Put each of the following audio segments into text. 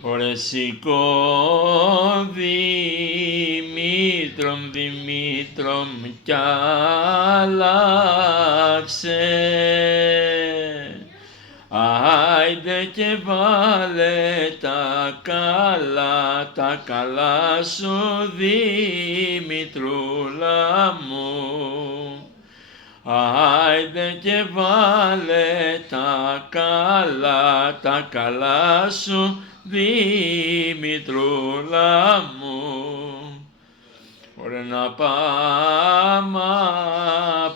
Ορεσικό Δημήτρον κι άλλαξε. Άιντε και βάλε τα καλά σου Δημητρούλα μου. Άιντε και βάλε τα καλά σου Δημητρούλα μου. Ωραία να πάμε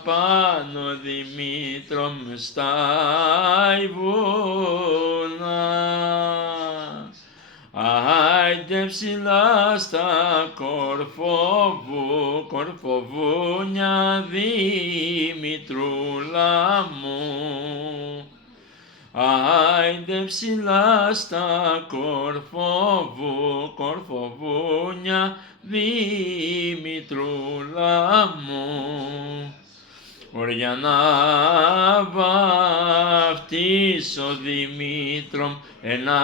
πάνω Δημήτρο μου στα βουνά. Άιντε ψηλά στα κορφοβούνια Δημητρούλα μου. Άιντε ψηλά στα κορφοβούνια Δημητρούλα μου. Για να βαφτίσω Δημήτρον ένα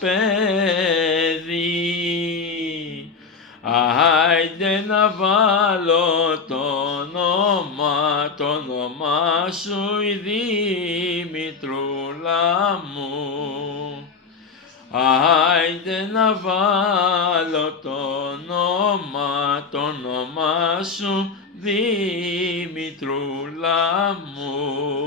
παιδί. Άιντε να βάλω το όνομα σου η Δημητρούλα μου. Άιντε να βάλω το όνομα σου Δημητρούλα μου.